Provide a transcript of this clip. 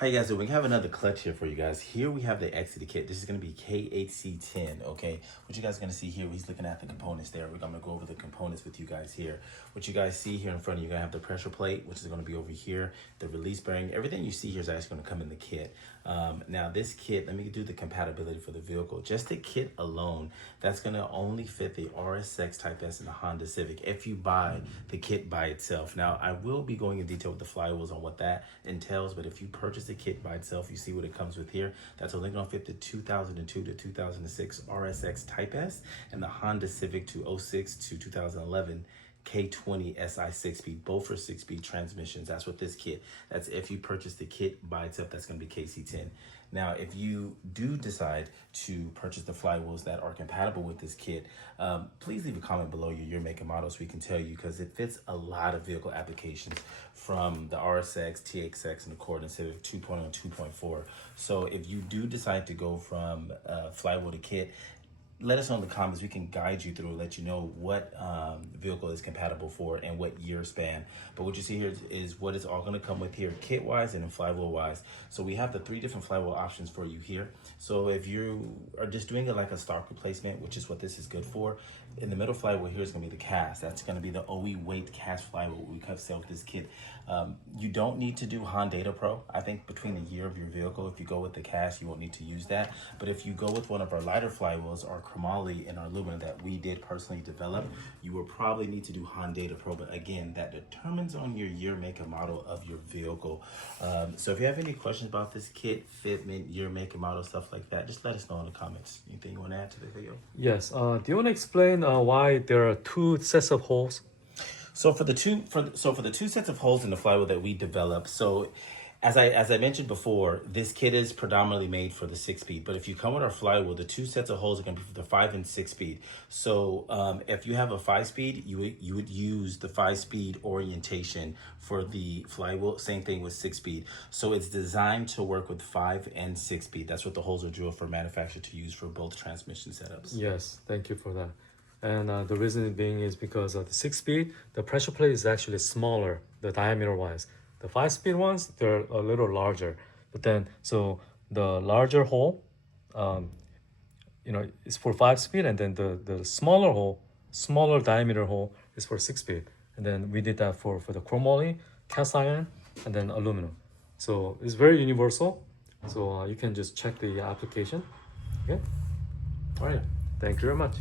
How you guys doing? We have another clutch here for you guys. Here we have the Exedy kit. This is going to be KHC10, okay? What you guys are going to see here, he's looking at the components there. We're going to go over the components with you guys here. What you guys see here in front of you, you're going to have the pressure plate, which is going to be over here, the release bearing. Everything you see here is actually going to come in the kit. Now this kit, let me do the compatibility for the vehicle. Just the kit alone, that's going to only fit the RSX Type S and the Honda Civic if you buy the kit by itself. Now, I will be going in detail with the flywheels on what that entails, but if you purchase the kit by itself, you see what it comes with here. That's only going to fit the 2002 to 2006 RSX Type S and the Honda Civic 2006 to 2011 K20 SI 6-speed, both for 6-speed transmissions. That's what this kit, that's if you purchase the kit by itself, that's going to be KC10. Now, if you do decide to purchase the flywheels that are compatible with this kit, please leave a comment below your year, make, and model so we can tell you, because it fits a lot of vehicle applications from the RSX, TXX, and Accord and Civic 2.0 and 2.4. So if you do decide to go from flywheel to kit, let us know in the comments. We can guide you through, let you know what vehicle is compatible for and what year span. But what you see here is what it's all going to come with here, kit wise and then flywheel wise. So we have the 3 different flywheel options for you here. So if you are just doing it like a stock replacement, which is what this is good for, in the middle flywheel here is going to be the cast. That's going to be the OE weight cast flywheel we have sell with this kit. You don't need to do Honda Pro. I think between the year of your vehicle, if you go with the cast, you won't need to use that. But if you go with one of our lighter flywheels, our Chromoly and our aluminum that we did personally develop, you will probably need to do Honda Pro. But again, that determines on your year, make, and model of your vehicle. So if you have any questions about this kit, fitment, year, make, and model, stuff like that, just let us know in the comments. Anything you want to add to the video? Yes. Do you want to explain why there are 2 sets of holes? So for the two sets of holes in the flywheel that we developed, so as I mentioned before, this kit is predominantly made for the 6-speed. But if you come with our flywheel, the 2 sets of holes are going to be for the 5 and 6-speed. So if you have a 5-speed, you would use the 5-speed orientation for the flywheel. Same thing with 6-speed. So it's designed to work with 5 and 6-speed. That's what the holes are drilled for, manufactured to use for both transmission setups. Yes, thank you for that. And the reason being is because of the 6-speed, the pressure plate is actually smaller, the diameter wise. The 5-speed ones, they're a little larger. But then, so the larger hole, is for 5-speed, and then the smaller hole, smaller diameter hole is for 6-speed. And then we did that for the chromoly, cast iron, and then aluminum. So it's very universal. So you can just check the application. Okay. All right. Thank you very much.